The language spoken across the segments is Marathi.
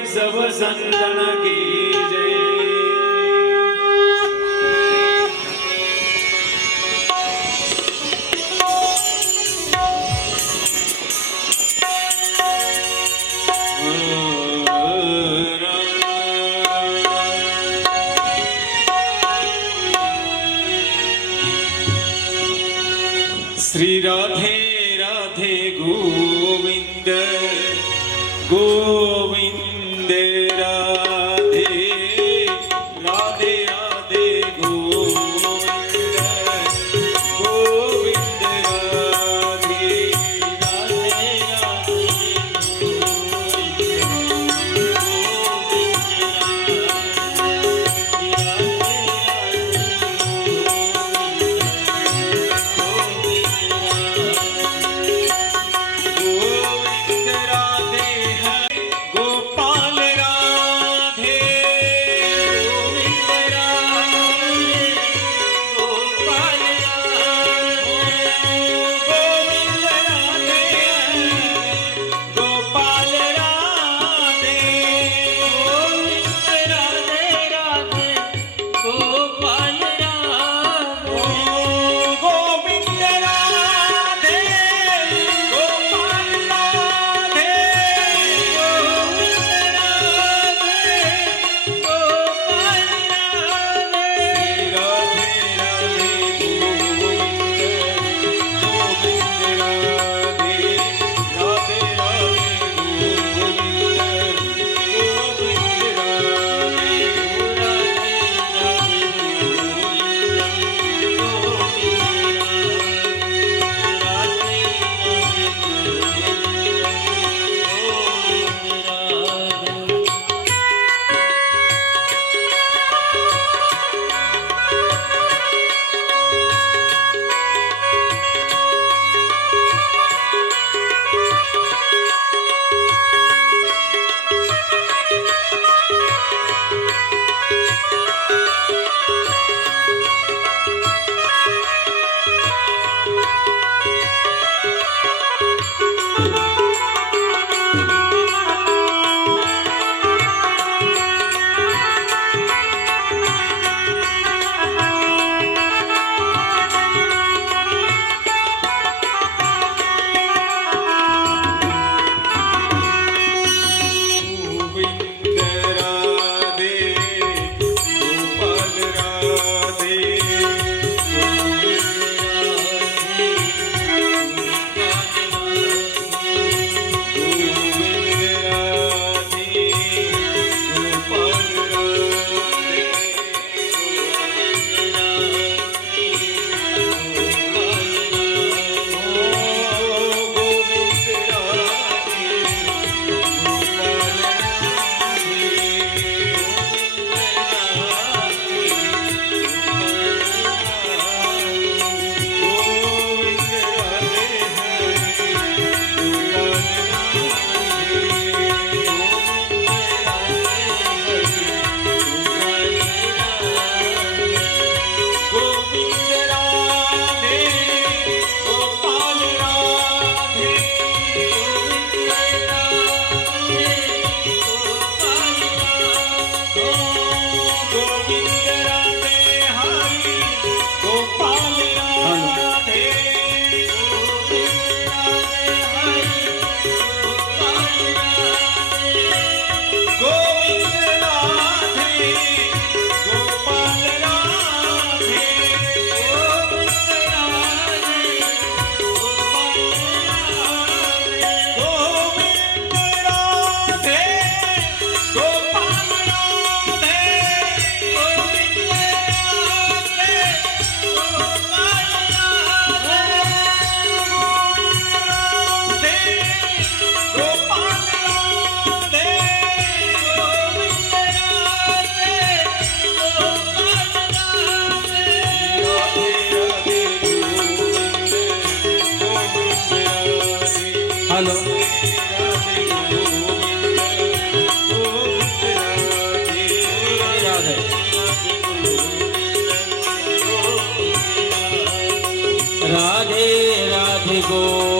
रे भाई सब संतन की રાધે રાધે ગો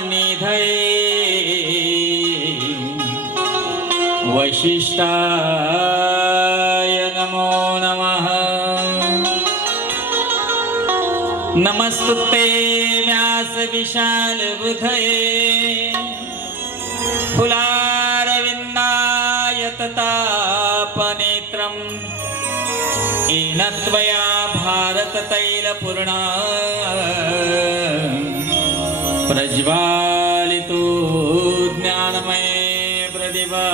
निधये वशिष्ठाय नमो नमः। नमस्तुते व्यास विशाल बुधये फुलारविन्दाय ततापनेत्रम्। येन त्वया भारततैलपूर्णा। प्रज्वालितो ज्ञानमये प्रतिभा।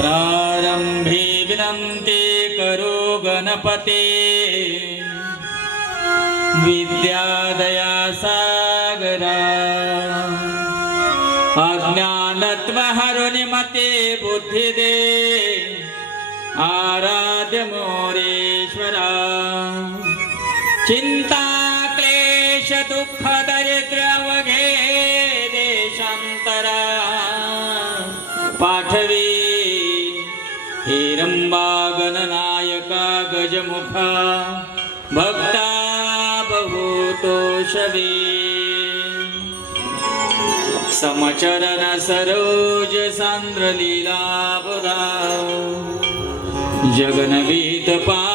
प्रारम्भे विनन्ति करो गणपते। विद्यादया सागरा अज्ञानत्वहरुनिमते बुद्धिदे। आराध्य मोरेश्वरा। चिन्ता क्लेश दुःख दरिद्रवघे देशांतरा पाठवी हेरंबा गणनायका गजमुखा। भक्ता बहुतोषवी। समचरण सरोज सांद्र लीलापदा जगनवीत पा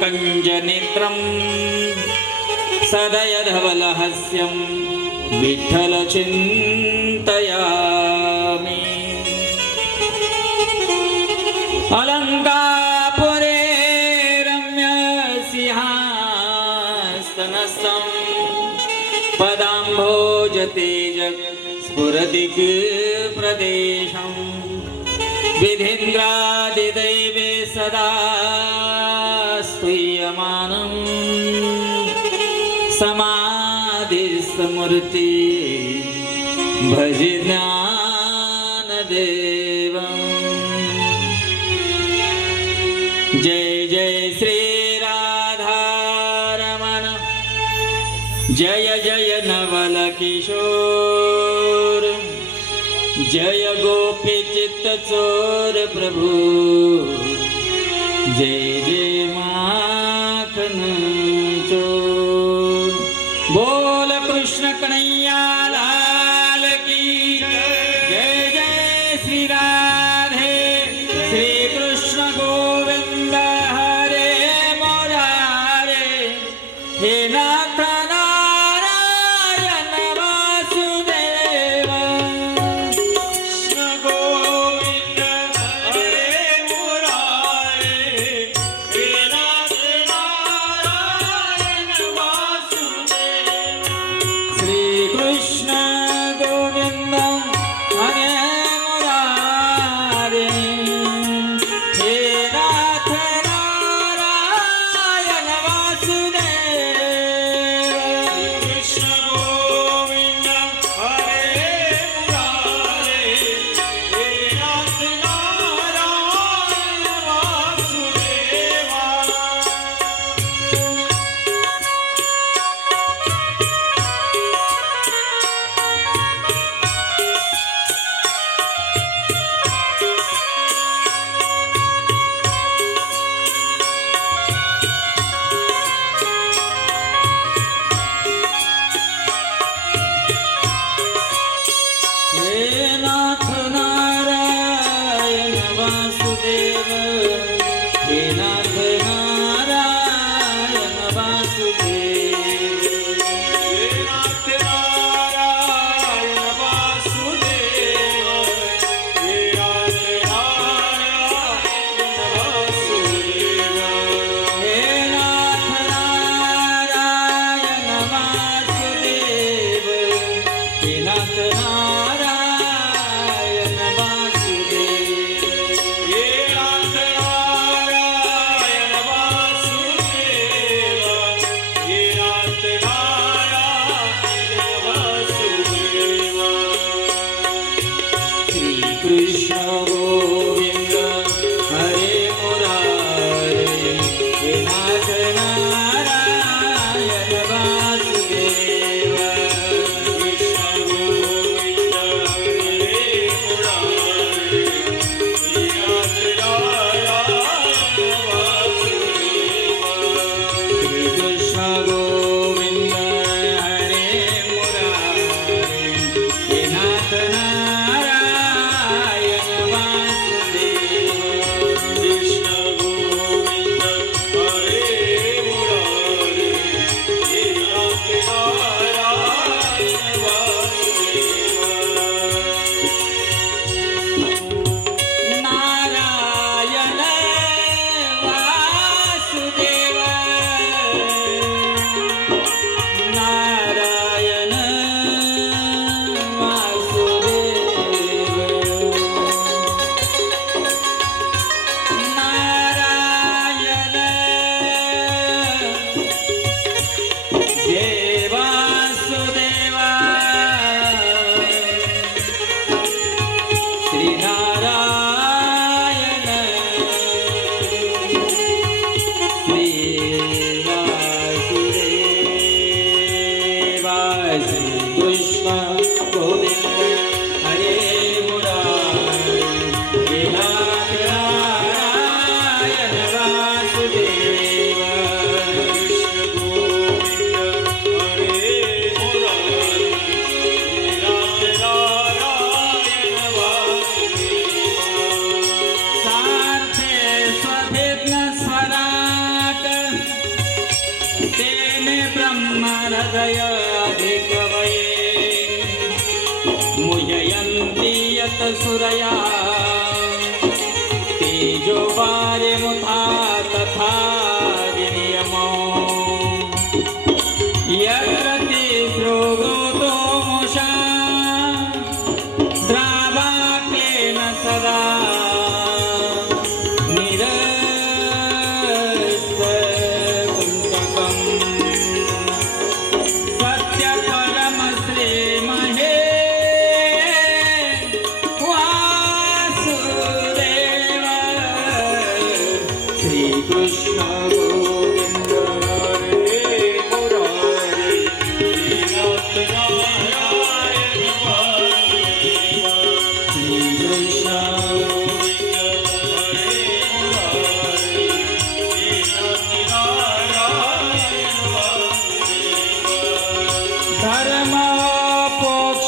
कञ्जनेत्रम् सदयधवलहस्यं विठ्ठलचिन्तयामि। अलङ्कापुरे रम्यसिहास्तनसं पदाम्भोजते जगस्फुरदिग्प्रदेशम् विधीन्द्रादिदैवे सदा ीयमानं समादिस्मृति भजनानदेव जय जय श्रीराधारमण जय जय नवलकिशोर। जय गोपीचित्तचोरप्रभु જય જય માખના.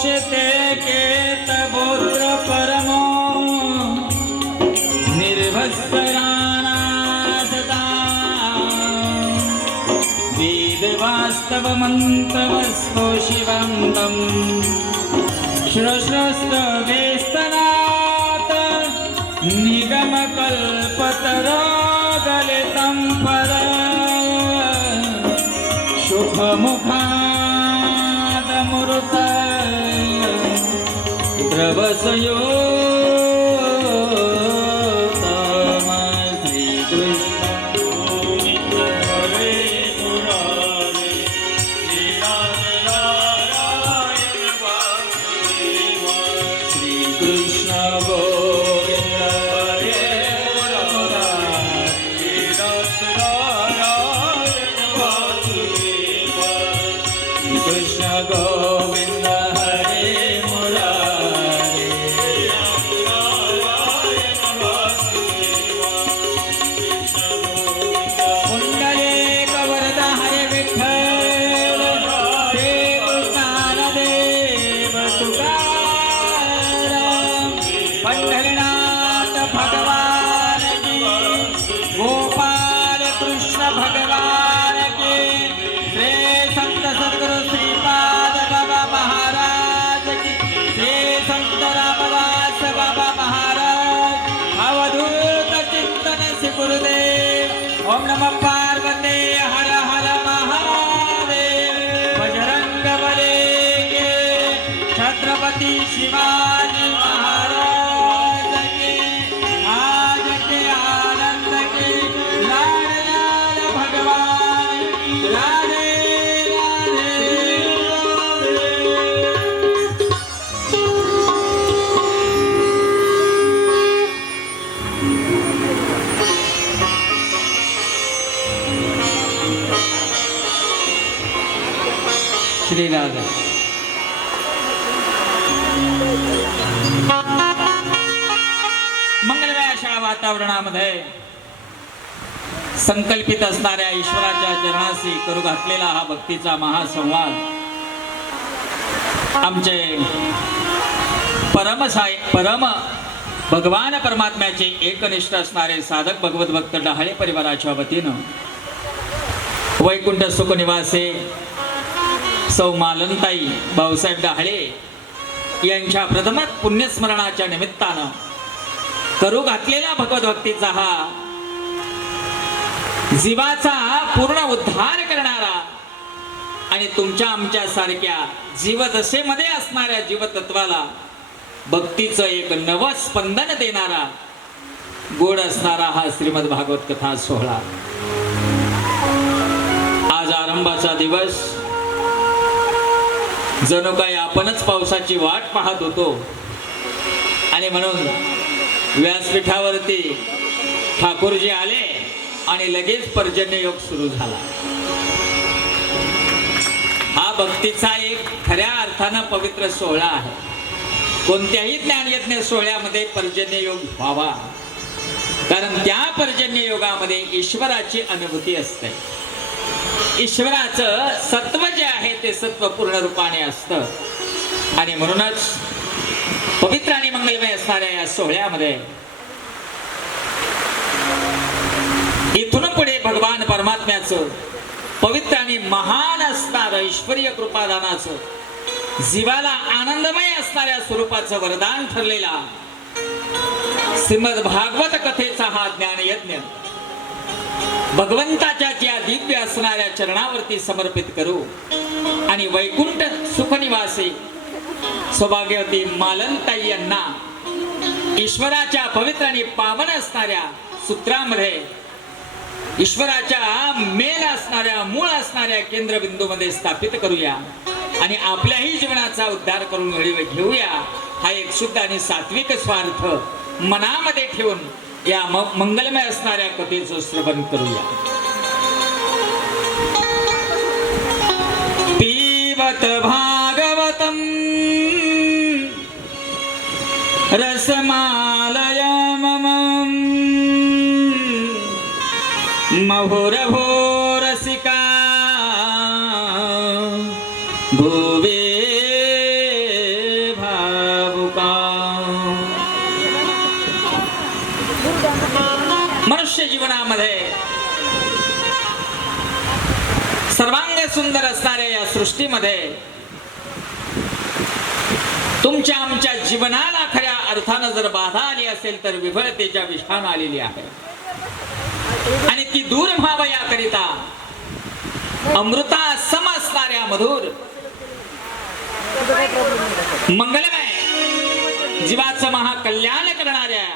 ते केतगोत्र परमो निर्भस्तराधता वीरवास्तवमन्तव за कृष्ण भगवान श्री राधा मंगलमय अशा वातावरणामध्ये संकल्पित असणाऱ्या ईश्वराच्या चरणाशी करू घातलेला हा भक्तीचा महासंवाद आमचे परम साय परम भगवान परमात्म्याचे एकनिष्ठ असणारे साधक भगवत भक्त डहाळे परिवाराच्या वतीनं वैकुंठ सुखनिवासे सौ मालनताई भाऊसाहेब डहाळे यांच्या प्रथमच पुण्यस्मरणाच्या निमित्तानं करू घातलेला भगवत भक्तीचा हा जीवाचा पूर्ण उद्धार करणारा आणि तुमच्या आमच्या सारख्या जीवदशेमध्ये असणाऱ्या जीवतत्वाला भक्तीचं एक नवं स्पंदन देणारा गोड असणारा हा श्रीमद भागवत कथा सोहळा. आज आरंभाचा दिवस. जणू काही आपणच पावसाची वाट पाहत होतो. आणि म्हणून व्यासपीठावरती ठाकूरजी आले आणि लगेच पर्जन्य योग सुरू झाला. हा भक्तीचा एक खऱ्या अर्थानं पवित्र सोहळा आहे. कोणत्याही ज्ञानयज्ञ सोहळ्यामध्ये पर्जन्य योग व्हावा. कारण त्या पर्जन्य योगामध्ये ईश्वराची अनुभूती असते. ईश्वराचं सत्व जे आहे ते सत्व पूर्ण रूपाने असतं. आणि म्हणूनच पवित्र आणि मंगलमय असणाऱ्या या सोहळ्यामध्ये इथून पुढे भगवान परमात्म्याचं पवित्र आणि महान असणारं ईश्वरीय कृपादानाचं जीवाला आनंदमय असणाऱ्या स्वरूपाचं वरदान ठरलेला श्रीमद भागवत कथेचा हा ज्ञान यज्ञ भगवंताच्या त्या असणाऱ्या चरणावरती समर्पित करू. आणि वैकुंठ सुखनिवासी सौभाग्यवती मालनताई यांना ईश्वराच्या पवित्र आणि पावन असणाऱ्या सूत्रामध्ये ईश्वराच्या मेल असणाऱ्या मूळ असणाऱ्या केंद्रबिंदूमध्ये स्थापित करूया. आणि आपल्याही जीवनाचा उद्धार करून घडी घेऊया. हा एक शुद्ध आणि सात्विक स्वार्थ मनामध्ये ठेवून या मंगलमय असणाऱ्या कथेचं श्रवण करूया. पिबत भागवतम्। रसमालय मम महुरभोरसिका। भुवे भावुका। मनुष्य जीवनामध्ये सर्वांग सुंदर असणाऱ्या सृष्टीमध्ये तुमच्या आमच्या जीवनाला खऱ्या अर्थानं जर बाधा आली असेल तर विफलतेच्या विषाण आलेली आहे. आणि ती दूर व्हावं याकरिता अमृता सम असणाऱ्या मधुर मंगलमय जीवाचं महाकल्याण करणाऱ्या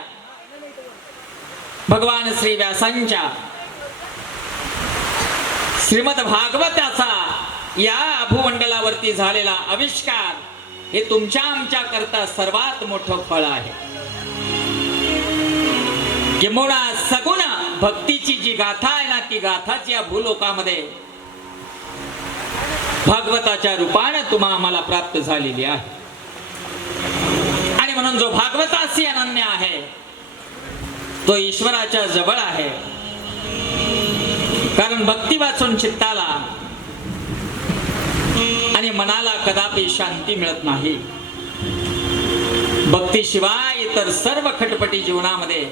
भगवान श्री व्यासांच्या श्रीमद भागवताचा या भूमंडलावरती झालेला आविष्कार हे तुमच्या आमच्या करता सर्वात मोठं फळ आहे. किंबहुना सगुण भक्तीची जी गाथा आहे ना ती गाथाच या भूलोकामध्ये भागवताच्या रूपाने तुम्हा आम्हाला प्राप्त झालेली आहे. आणि म्हणून जो भागवताशी अनन्य आहे तो ईश्वराच्या जवळ आहे. कारण भक्ती वाचून चित्ताला आणि मनाला कदापि शांती मिळत नाही. भक्तीशिवाय इतर सर्व खटपटी जीवनामध्ये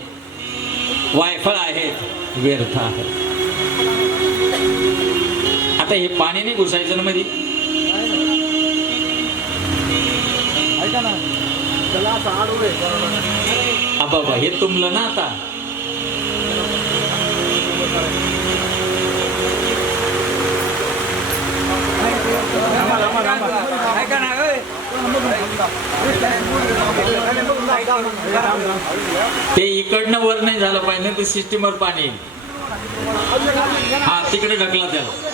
वायफळ आहेत व्यर्थ आहेत. आता हे पाणी नाही घुसायचं ना मध्ये. अबाबा हे तुमलं ना आता? ते इकडनं वर नाही झालं पाहिजे ते सिस्टीमवर पाणी हा तिकडे ढकला त्याला.